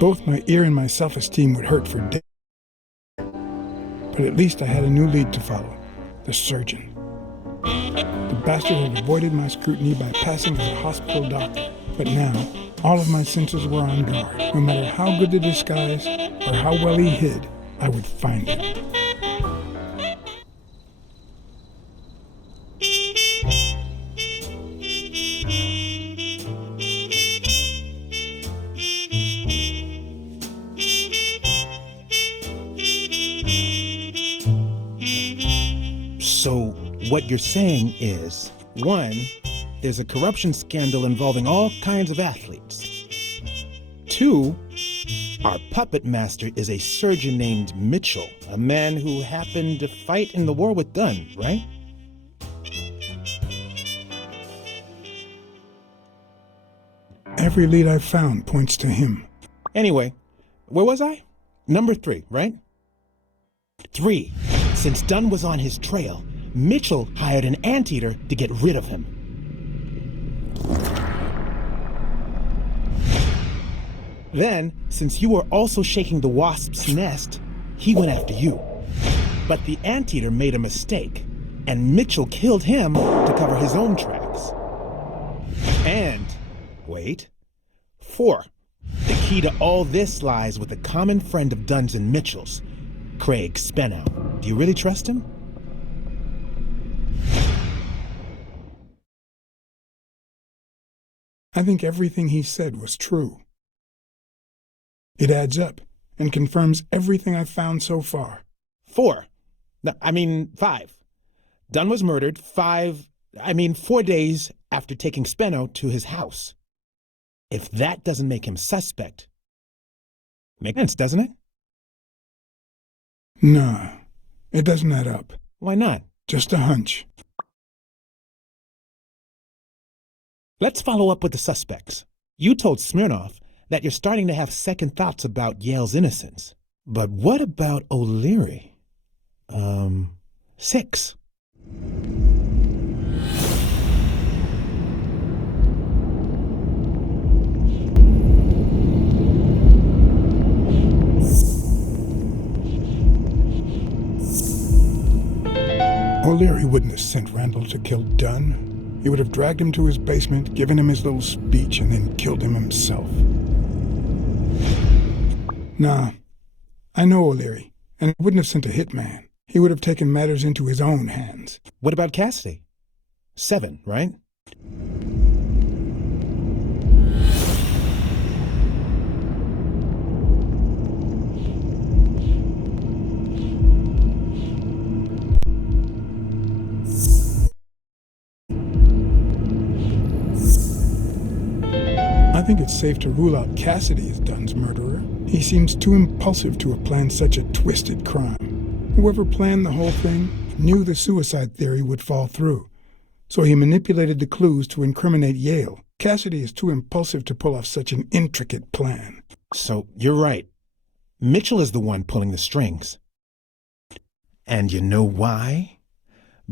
Both my ear and my self-esteem would hurt for days. But at least I had a new lead to follow, the surgeon. The bastard had avoided my scrutiny by passing as a hospital doctor. But now, all of my senses were on guard. No matter how good the disguise or how well he hid, I would find him. So what you're saying is, 1, there's a corruption scandal involving all kinds of athletes. 2, our puppet master is a surgeon named Mitchell, a man who happened to fight in the war with Dunn, right? Every lead I've found points to him. Anyway, where was I? Number 3, right? 3. Since Dunn was on his trail, Mitchell hired an anteater to get rid of him. Then, since you were also shaking the wasp's nest, he went after you. But the anteater made a mistake, and Mitchell killed him to cover his own tracks. And, wait, 4. The key to all this lies with a common friend of Dunn's and Mitchell's, Craig Spenow. Do you really trust him? I think everything he said was true. It adds up and confirms everything I've found so far. 4. No, 5. Dunn was murdered 4 days after taking Speno to his house. If that doesn't make him suspect, makes sense, doesn't it? No, it doesn't add up. Why not? Just a hunch. Let's follow up with the suspects. You told Smirnoff that you're starting to have second thoughts about Yale's innocence. But what about O'Leary? 6. O'Leary wouldn't have sent Randall to kill Dunn. He would have dragged him to his basement, given him his little speech, and then killed him himself. Nah, I know O'Leary, and he wouldn't have sent a hitman. He would have taken matters into his own hands. What about Cassidy? 7, right? I think it's safe to rule out Cassidy as Dunn's murderer. He seems too impulsive to have planned such a twisted crime. Whoever planned the whole thing knew the suicide theory would fall through, so he manipulated the clues to incriminate Yale. Cassidy is too impulsive to pull off such an intricate plan. So, you're right. Mitchell is the one pulling the strings. And you know why?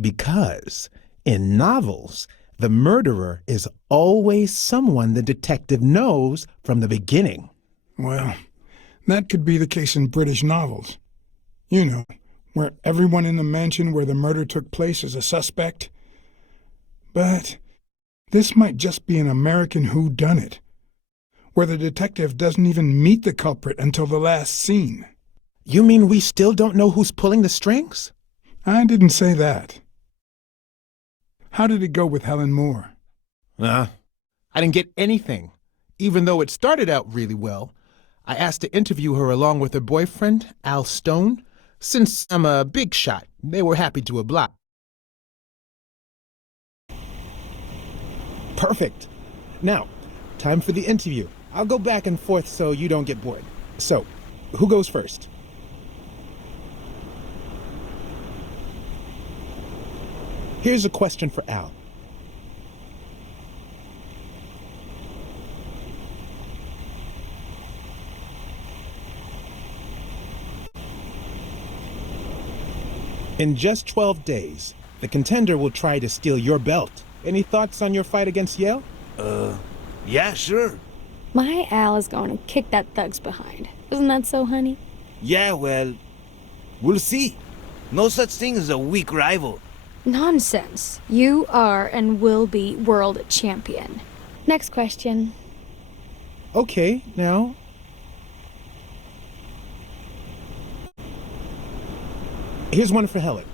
Because in novels, the murderer is always someone the detective knows from the beginning. Well, that could be the case in British novels. You know, where everyone in the mansion where the murder took place is a suspect. But this might just be an American whodunit, where the detective doesn't even meet the culprit until the last scene. You mean we still don't know who's pulling the strings? I didn't say that. How did it go with Helen Moore? I didn't get anything, even though it started out really well. I asked to interview her along with her boyfriend, Al Stone. Since I'm a big shot, they were happy to oblige. Perfect. Now, time for the interview. I'll go back and forth so you don't get bored. So, who goes first? Here's a question for Al. In just 12 days, the contender will try to steal your belt. Any thoughts on your fight against Yale? Yeah, sure. My Al is going to kick that thug's behind. Isn't that so, honey? Yeah, well, we'll see. No such thing as a weak rival. Nonsense. You are and will be world champion. Next question. Okay, now. Here's one for Helen.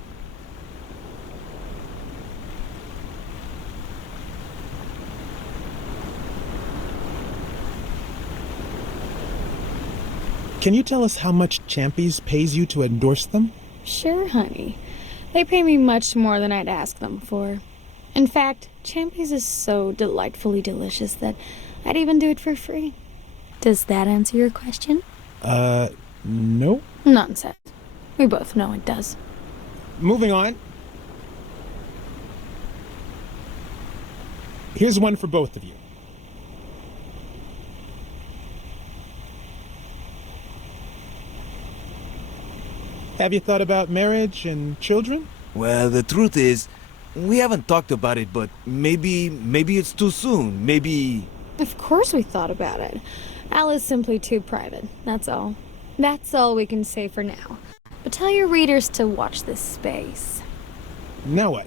Can you tell us how much Champies pays you to endorse them? Sure, honey. They pay me much more than I'd ask them for. In fact, Champies is so delightfully delicious that I'd even do it for free. Does that answer your question? No. Nonsense. We both know it does. Moving on. Here's one for both of you. Have you thought about marriage and children? Well, the truth is, we haven't talked about it, but maybe it's too soon. Maybe... Of course we thought about it. Al is simply too private, that's all. That's all we can say for now. But tell your readers to watch this space. Now what?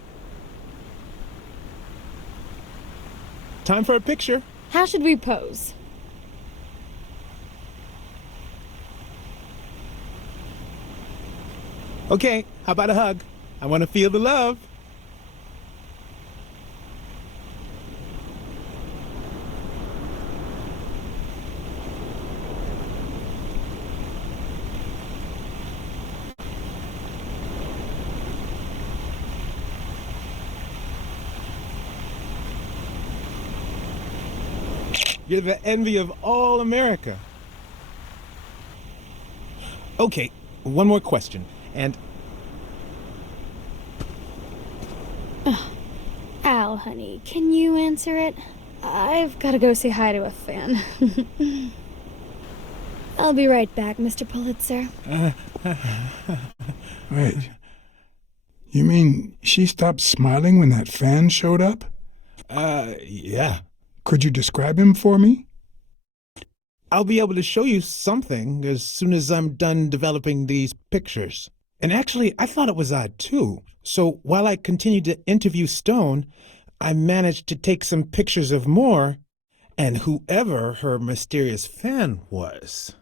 Time for a picture. How should we pose? Okay, how about a hug? I want to feel the love. You're the envy of all America. Okay, one more question. And Al, honey, can you answer it? I've got to go say hi to a fan. I'll be right back, Mr. Pulitzer. Wait. You mean she stopped smiling when that fan showed up? Yeah. Could you describe him for me? I'll be able to show you something as soon as I'm done developing these pictures. And actually, I thought it was odd too. So while I continued to interview Stone, I managed to take some pictures of Moore and whoever her mysterious fan was.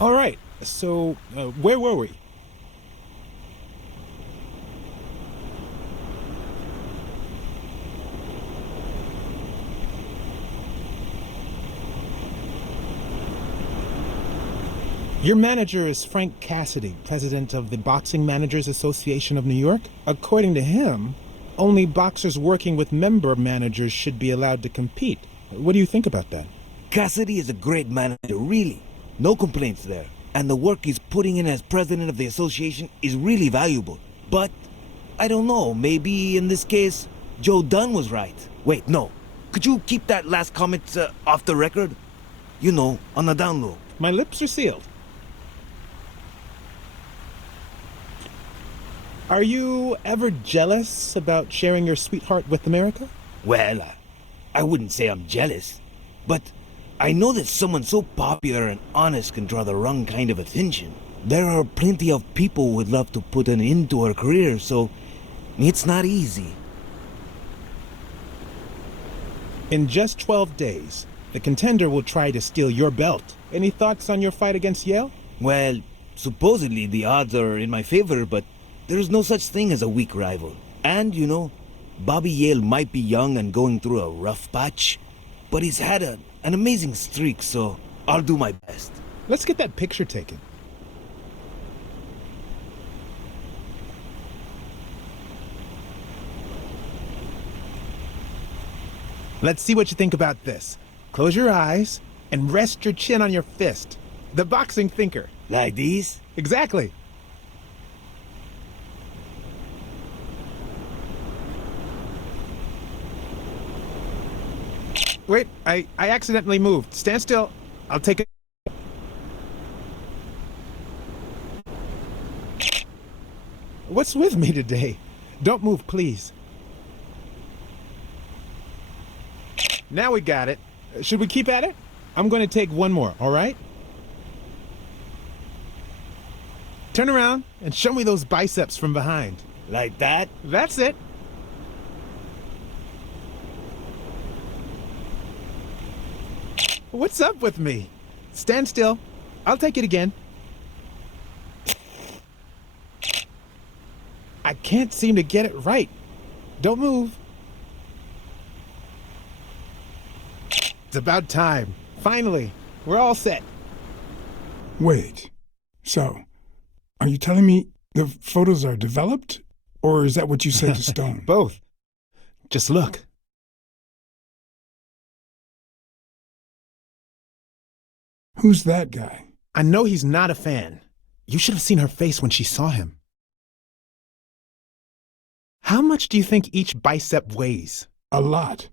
All right, so where were we? Your manager is Frank Cassidy, president of the Boxing Managers Association of New York. According to him, only boxers working with member managers should be allowed to compete. What do you think about that? Cassidy is a great manager, really. No complaints there. And the work he's putting in as president of the association is really valuable. But, I don't know, maybe in this case, Joe Dunn was right. Wait, no. Could you keep that last comment off the record? You know, on the down low. My lips are sealed. Are you ever jealous about sharing your sweetheart with America? Well, I wouldn't say I'm jealous, but I know that someone so popular and honest can draw the wrong kind of attention. There are plenty of people who would love to put an end to her career, so it's not easy. In just 12 days, the contender will try to steal your belt. Any thoughts on your fight against Yale? Well, supposedly the odds are in my favor, but there's no such thing as a weak rival. And, you know, Bobby Yale might be young and going through a rough patch, but he's had an amazing streak, so I'll do my best. Let's get that picture taken. Let's see what you think about this. Close your eyes and rest your chin on your fist. The boxing thinker. Like these? Exactly. Wait, I accidentally moved. Stand still. I'll take it. What's with me today? Don't move, please. Now we got it. Should we keep at it? I'm going to take one more, all right? Turn around and show me those biceps from behind. Like that? That's it. What's up with me? Stand still. I'll take it again. I can't seem to get it right. Don't move. It's about time. Finally, we're all set. Wait. So, are you telling me the photos are developed? Or is that what you said to Stone? Both. Just look. Who's that guy? I know he's not a fan. You should have seen her face when she saw him. How much do you think each bicep weighs? A lot,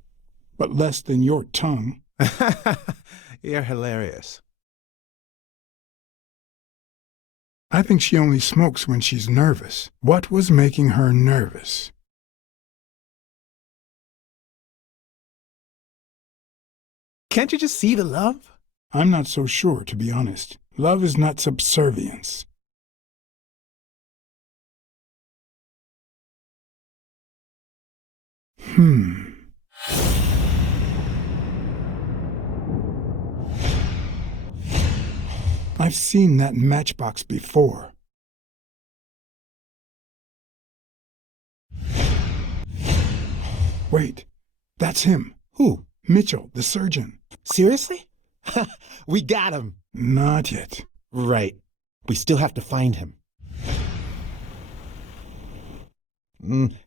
but less than your tongue. You're hilarious. I think she only smokes when she's nervous. What was making her nervous? Can't you just see the love? I'm not so sure, to be honest. Love is not subservience. I've seen that matchbox before. Wait, that's him. Who? Mitchell, the surgeon. Seriously? We got him. Not yet. Right. We still have to find him.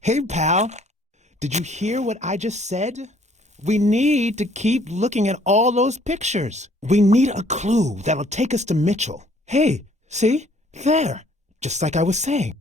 Hey, pal. Did you hear what I just said? We need to keep looking at all those pictures. We need a clue that'll take us to Mitchell. Hey, see? There. Just like I was saying.